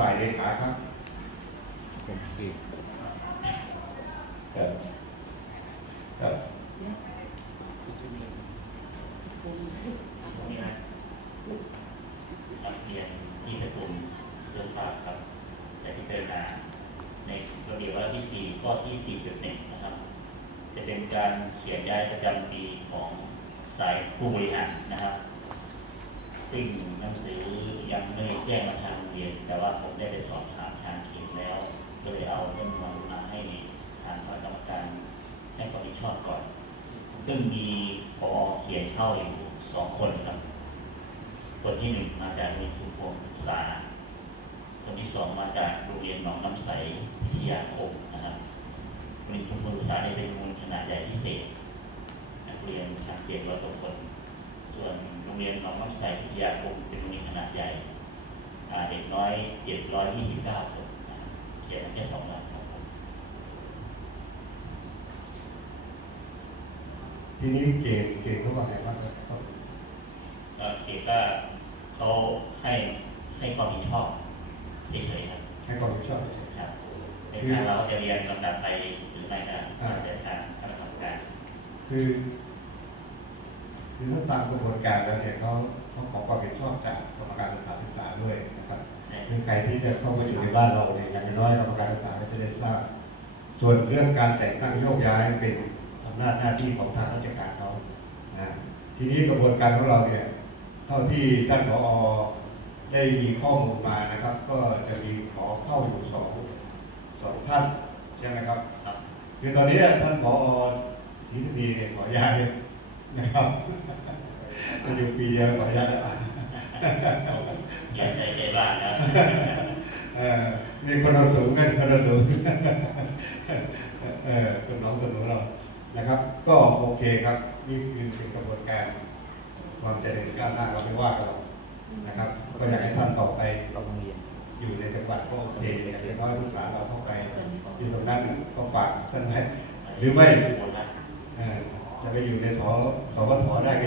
ฝ่ายเลขาครับผมสี่ครับครับนี่นะรับเรียนที่ประชุมเรื่องฝากครับจะพิจารณาในระเบียบวาระที่สี่ข้อที่สี่จุดหนึ่งนะครับ จะเป็นการเขียนย้ายประจำปีของสายผู้บริหารนะครับ ซึ่งหนังสือยังไม่ได้แจ้งมาทางเรียน แต่ว่าผมได้ไปสอบถามทางเขตแล้ว ก็เลยเอาเรื่องมามาให้ทางคณะกรรมการให้ความเห็นชอบก่อน ซึ่งมีพอเขียนเข้าอยู่สองคนครับ คนที่หนึ่งมาจากโรงเรียนชุมพวงศึกษา คนที่สองมาจากโรงเรียนหนองน้ำใสวิทยาคมนะครับโรงเรียนชุมพวงศึกษาเนี่ยเป็นโรงเรียนขนาดใหญ่พิเศษนักเรียนทางเจ็ดร้อยกว่าคน ส่วนโรงเรียนหนองน้ำใสวิทยาคมเป็นโรงเรียนขนาดใหญ่อ่าเด็กน้อยเจ็ดร้อยยี่สิบเก้าคนนะครับเขียนแค่สองวันครับผมทีนี้เกณฑ์เกณฑ์เขาว่าไงบ้างครับก็เขตก็เขาให้ให้ความเห็นชอบเฉยๆครับให้ความรู้ชอบครับในทางเราจะเรียนลำดับไปหรือไม่ก็แต่ทางคณะกรรมการคือ คือถ้าตามกระบวนการแล้วเนี่ยเขาเขาขอความเห็นชอบจากกรรมการสถานศึกษาด้วยนะครับในคือใครที่จะเข้ามาอยู่ในบ้านเราเนี่ยอย่างน้อยกรรมการศึกษาก็จะได้ทราบส่วนเรื่องการแต่งตั้งโยกย้ายเป็นอำนาจหน้าที่ของทางราชการเขานะทีนี้กระบวนการของเราเนี่ยเท่าที่ท่านผอได้มีข้อมูลมานะครับ ก็จะมีขอเข้าอยู่สองสองท่านใช่ไหมครับครับคือตอนนี้ท่านผอศรีทวีเนี่ยขอย้าย นะครับจะอยู่ปีเดียวขอย้ายแล้วอย่าใจใจบ้านนะเออมีคนเราสูงกันคนเราสูงเออคนน้องสนุนเรานะครับ ก็โอเคครับนี่คือเป็นกระบวนการความเจริญก้าวหน้าเราไม่ว่ากันหรอกนะครับ ก็อยากให้ท่านต่อไปโรงเรียนอยู่ในจังหวัดก็โอเคอย่างน้อยลูกหลานเราเข้าไปอยู่ตรงนั้นก็ฝากท่านให้หรือไม่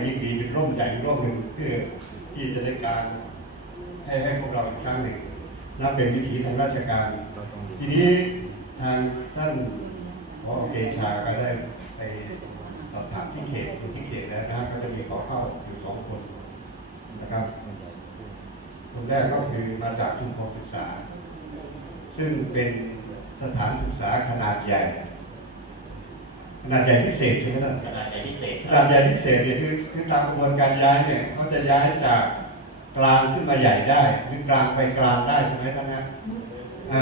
ยิ่งดีเป็นร่มใหญ่ร่มหนึ่งเพื่อที่จะได้การให้ให้พวกเราอีกครั้งหนึ่งนั่นเป็นวิถีทางราชการ ทีนี้ทางท่านพอเกชาก็ได้ไปสอบถามที่เขตดูที่เขตแล้วนะก็จะมีขอเข้าอยู่สองคนนะครับคนแรกก็คือมาจากชุมพรศึกษา ซึ่งเป็นสถานศึกษาขนาดใหญ่ ขนาดใหญ่พิเศษใช่ไหมล่ะขนาดใหญ่พิเศษขคนารัดบใหญ่พิเศษเนี่ยคือคือตามกระบวนการย้ายเนี่ยเขาจะย้ายจากกลางขึ้นมาใหญ่ได้หรือกลางไปกลางได้ใช่ไหมท่านนะอ่า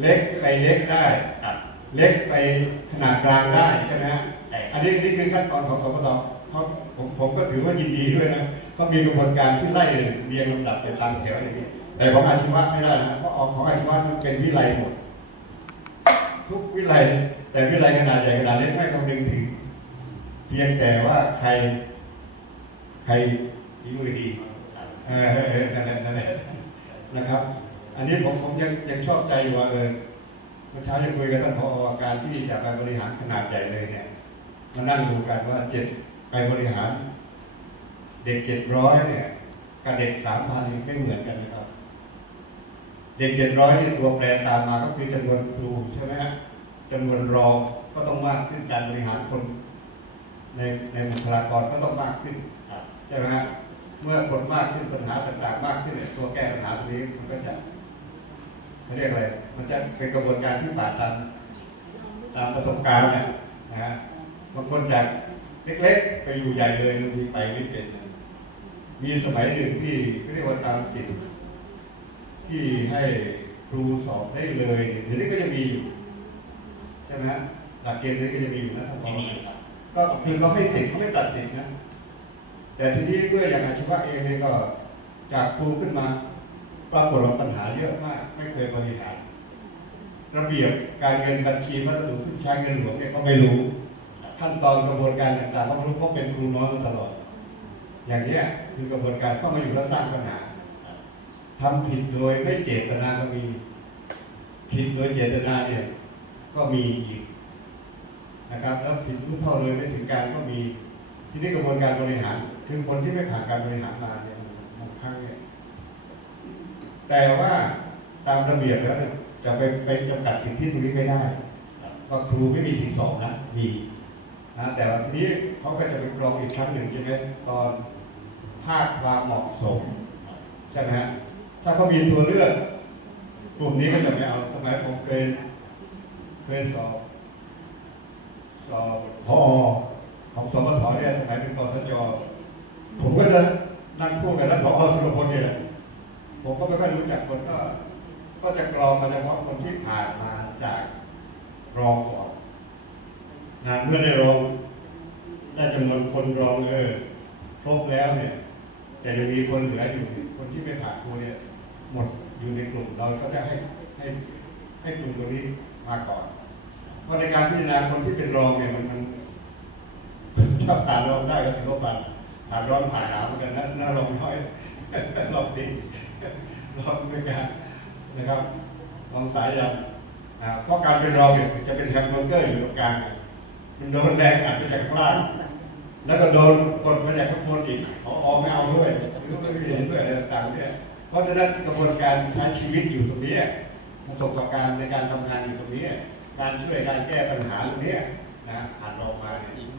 เล็กไปเล็กได้ครับเล็กไปขนาดกลางได้ใช่ไหมฮะใช่คอัรันบนี้นี่คือขั้นตอนของสปตเขาผมผมก็ถือว่ายินดีด้วยนะเขามีกระบวนการที่ไล่เรียงลำดับไปตามแถวอย่างนี้แต่ของอาชีวะไม่ได้นะเพราะของอาชีวะมันเป็นวิไลหมด ทุกวิไลแต่วิไลขนาดใหญ่ขนาดเล็กไม่คำนึงถึง เพียงแต่ว่าใคร ใครฝีมือดีเออนั่นแหละนั่นแหละนะครับ อันนี้ผมผมยังยังชอบใจอยู่ว่าเออเมื่อเช้าจะคุยกับท่านผอการที่จะไปบริหารขนาดใหญ่เลยเนี่ยมานั่งดูกันว่าเจ็ดไปบริหาร เด็กเจ็ดร้อยเนี่ยกับเด็กสามพันไม่เหมือนกันนะครับ เด็กเจ็ดร้อยนี่ตัวแปรตามมาก็คือจำนวนครูใช่ไหมฮะจำนวนรองก็ต้องมากขึ้นการบริหารคน ในในบุคลากรก็ต้องมากขึ้นครับใช่ไหมฮะเมื่อคนมากขึ้นปัญหาต่างๆ มากขึ้นเนี่ยตัวแก้ปัญหาตรงนี้มันก็จะเขาเรียกอะไรมันจะเป็นกระบวนการที่ผ่านตามตามประสบการณ์เนี่ยนะฮะบางคนจากเล็กๆ ไปอยู่ใหญ่เลยบางทีไปไม่เป็น มีสมัยหนึ่งที่เขาเรียกว่าตามสิทธิ์ ที่ให้ครูสอบได้เลยเดี๋ยวนี้ก็จะมีอยู่ใช่ไหมฮะหลักเกณฑ์นี้ก็จะมีอยู่นะท่านผไม่อมีครับก็คือเขาให้สิทธิ์เขาไม่ตัดสิทธิ์นะ แต่ทีนี้เมื่ออย่างอาชีวะเองเนี่ยก็จากครูขึ้นมาปรากฏว่าปัญหาเยอะมาก ไม่เคยบริหาร ระเบียบการเงินบัญชีวัสดุที่ใช้เงินหลวงเนี่ยก็ไม่รู้ ขั้นตอนกระบวนการต่างๆก็ไม่รู้เพราะเป็นครูน้อยมาตลอด อย่างเนี้ยคือกระบวนการเข้ามาอยู่แล้วสร้างปัญหา ทำผิดโดยไม่เจตนาก็มี ผิดโดยเจตนาเนี่ย ก็มีอีกนะครับ แล้วผิดรู้เท่าเลยไม่ถึงการก็มี ทีนี้กระบวนการบริหาร คือคนที่ไม่ผ่านการบริหารมาเนี่ยมันบางครั้งเนี่ยแต่ว่าตามระเบียบแล้วจะไปไปจำกัดสิทธิตรงนี้ไม่ได้ครับก็ครูไม่มีสิทธิสอบนะมีนะแต่ว่าทีนี้เขาก็จะไปกรองอีกครั้งหนึ่งใช่ไหมตอนภาคความเหมาะสมใช่ไหมฮะ ถ้าเขามีตัวเลือก กลุ่มนี้ก็จะไม่เอาสมัยผมเคยเคยสอบสอบพอของสมทเนี่ยสมัยเป็นกศจผมก็จะนั่งคู่กับท่านผอสุรพลเนี่ยแหละผมก็ไม่ค่อยรู้จักคนก็ก็จะกรองมาเฉพาะคนที่ผ่านมาจากรองก่อนงานเมื่อได้รองได้จำนวนคนรองเออครบแล้วเนี่ย แต่ยังมีคนเหลืออยู่คนที่ไม่ผ่านครูเนี่ย หมดอยู่ในกลุ่มเราก็จะให้ให้ให้กลุ่มตรงนี้มาก่อน เพราะในการพิจารณาคนที่เป็นรองเนี่ยมันมันถ้าผ่านรองได้ก็ถือว่าผ่านผ่านร้อนผ่านหนาวเหมือนกันนะน่ารองน้อยรองดีรองไม่กล้านะครับรองสายยันอ่าเพราะการเป็นรองเนี่ยจะเป็นแฮมเบอร์เกอร์อยู่ตรงกลางเนี่ยมันโดนแรงอัดไปจากข้างล่างแล้วก็โดนกดมาจากข้างบนอีกพอไม่เอาด้วยหรือไม่เห็นด้วยอะไรต่างเนี่ย เพราะฉะนั้นกระบวนการใช้ชีวิตอยู่ตรงนี้ประสบการณ์ในการทำงานอยู่ตรงนี้ การช่วยการแก้ปัญหาตรงนี้นะผ่านออกมาเนี่ย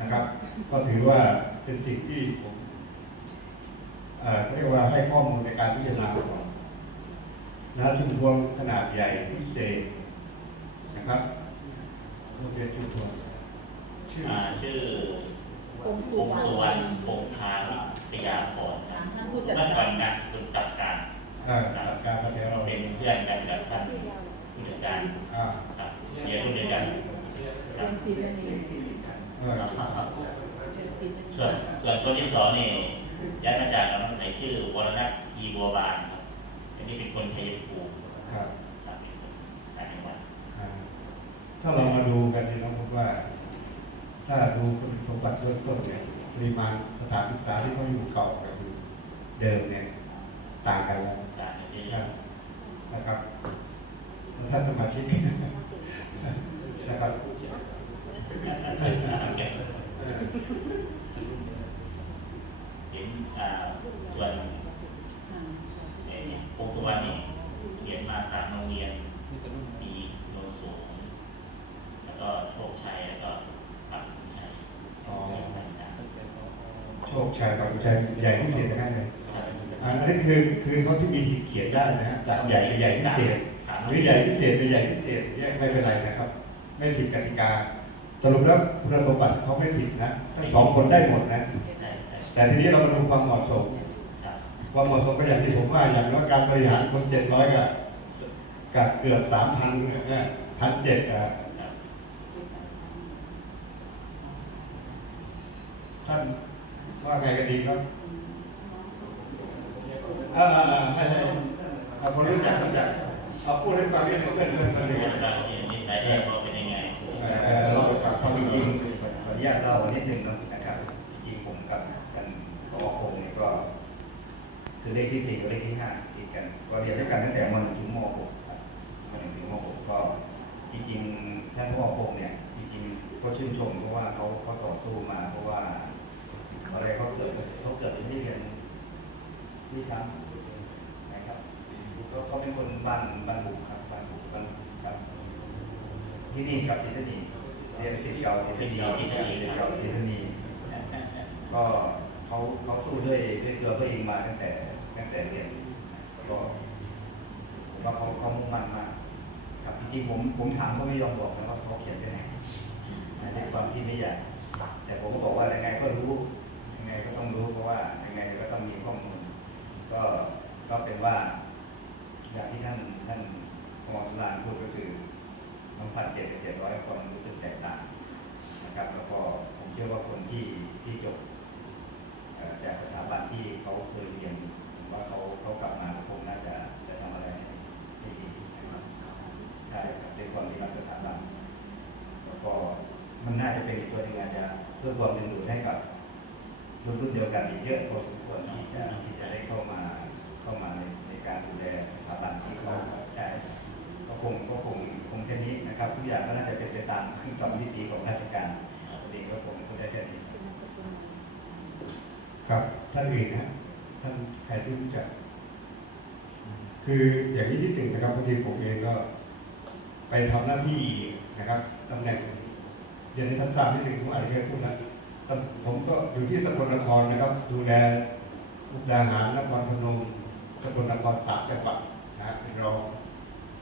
นะครับ ก็ถือว่าเป็นสิ่งที่ผมเอ่อเรียกว่าให้ข้อมูลในการพิจารณาก่อนนะชุมชนขนาดใหญ่พิเศษนะครับโรงเรียนชุมชนชื่ออ่าชื่อ พงสุพงวรรณสุวรรณพงพาวิทยาพรนะท่านผู้จัดรัชการการคุณจัดการเอ่อจัดการประเทศเราเป็เอนงเพื่อนกันกับท่านผู้จัดการอ่าครับเรียนรุ่นเดียวกันคเป็รับนซีนานีเออครับครับเป็นซีนานีส่วนส่วนคนที่สองนี่ย้ายมาจากอำเภอไหนชื่อวรณัฐทีบัวบานครับอันนี้เป็นคนชัยภูมิครับครับเป็นคนต่างจังหวัดอ่าถ้าเรามาดูกันเนี่ยนะผมว่า ถ้าดูคุณสมบัติเบื้องต้นเนี่ยปริมาณสถานศึกษาที่เขาอยู่เก่ากับอยู่เดิมเนี่ยต่างกันแล้วต่างกันเยนะอะนะครับแล้วท่านสมาชิกนะครับๆเห็นอ่าส่วนเอ่อพงสุวรรณนี่เขียนมาสามโรงเรียนมีโนนสูง แล้วก็โชคชัยแล้วก็ปักชัย อ๋อ ต่าง โชคชัยกับชัยใหญ่ที่เสียทั้งนั้นเลยๆอันนี้คือคือเขาที่มีสิทธิ์เขียนได้นะฮะจากใหญ่ไปใหญ่พิเศษครับหรือใหญ่พิเศษไปใหญ่พิเศษเนี่ยไม่เป็นไรนะครับ ไม่ผิดกติกาสรุปแล้วคุณสมบัติเขาไม่ผิดนะทั้งสองคนได้หมดนะใช่ใช่แต่ทีนี้เรามาดูความเหมาะสมครับความเหมาะสมก็อย่างที่ผมว่าอย่างน้อยการบริหารคนเจ็ดร้อยกับกับเกือบสามพันเนี่ยพันเจ็ดอะครับท่าน ว่าไงกันดีครับอ่าใช่ใช่เอาคนรู้จักรู้จักเอาพูดให้ฟังเพื่อนเพื่อนเพื่อนเรีเพื่ยอนนเราเรียนิสัยใจคอเป็นยังไงเออเออเราไปฟังความจริงขออนุญาตเล่านิดนึงนะนะครับจริงผมกับกันพอคงเนี่ยก็ คือเลขที่สี่กับเลขที่ห้าติดกัน ก็เรียนด้วยกันตั้งแต่มหนึ่งถึงมหกครับมหนึ่งถึงมหกก็ จริงๆท่านพ่อคงเนี่ย จริงๆก็ชื่นชมเพราะว่าเขาเขาต่อสู้มาเพราะว่า อะไรเขาเกิดเขาเกิดเป็นที่เรียนที่ทำนะครับก็เขาเป็นคนบ้านบ้านบุกครับบ้านบุกบ้านครับที่นี่ครับทธานีเรียนสิทธิ์เก่าสิทธานีสิทธิ์เก่าสิทธานีก็เขาเขาสู้ด้วยด้วยตัวเขาเองมาตั้งแต่ตั้งแต่เรียนก็ผมว่าเขาเขามุ่งมั่นมากครับจริงๆผมผมถามเขาไม่ยอมบอกนะว่าเขาเขียนไปไหนในความที่ไม่อยากแต่ผมก็บอกว่ายังไงก็รู้ รู้เพราะว่ายังไงก็ต้องมีข้อมูล ก็ก็เป็นว่า อย่างที่ท่านท่านกมลสลานพูดก็คือน้องพันเจ็ดเจ็ดร้อยคนรู้สึกแตกต่างนะครับ แล้วก็ผมเชื่อว่าคนที่ที่จบจากสถาบันที่เขาเคยเรียนว่าเขาเขากลับมาคงน่าจะจะทำอะไรที่ดีนะครับใช่ครับเป็นความที่รักสถาบันแล้วก็มันน่าจะเป็นตัวหนึงอาจจะเพื่อความดึงดูดให้กับ รุ่นรุ่นเดียวกันอีกเยอะพอสมควรที่จะที่จะได้เข้ามาเข้ามาในในการดูแลสถาบันที่เขาใช่ก็คงก็คงคงแค่นี้นะครับทุกอย่างก็น่าจะเป็นไปตามขั้นตอนวิธีของราชการวันนี้ก็คงพูดได้แค่นี้ครับท่านอื่นนะท่านใครที่รู้จัก คืออย่างนี้นิดหนึ่งนะครับบางทีผมเองก็ ไปทำหน้าที่นะครับตำแหน่งเรียนให้ท่านทราบนิดหนึ่งผมอาจจะเคยพูดนะแต่ ผมก็อยู่ที่สกลนครนะครับ ดูแลมุกดาหารนครพนมสกลนครสามจังหวัดนะครับเป็นรอง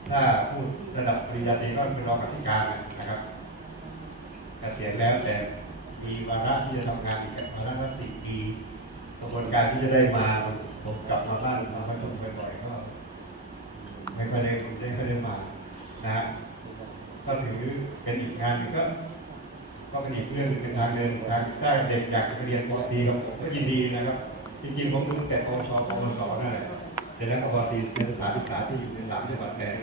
ถ้าพูดระดับปริญญาตรีก็เป็นรองอธิการนะครับเกษียณแล้วแต่มีวาระที่จะทำงานอีกวาระละสี่ปีกระบวนการที่จะได้มาผมกลับมาบ้านมาประชุมบ่อยๆก็ไม่ค่อยได้ได้ค่อยได้มานะฮะก็ถือเป็นอีกงานหนึ่งก็ ก็เป็นอีกเรื่องหนึ่งเป็นทางเดินนะถ้าเด็กอยากเรียนปอตีผมก็ยินดีนะครับจริงๆผมรู้แต่ปวชปวสนั่นแหละเสร็จแล้วก็ปอตีเป็นสถานศึกษาที่อยู่ในสามจังหวัดแดน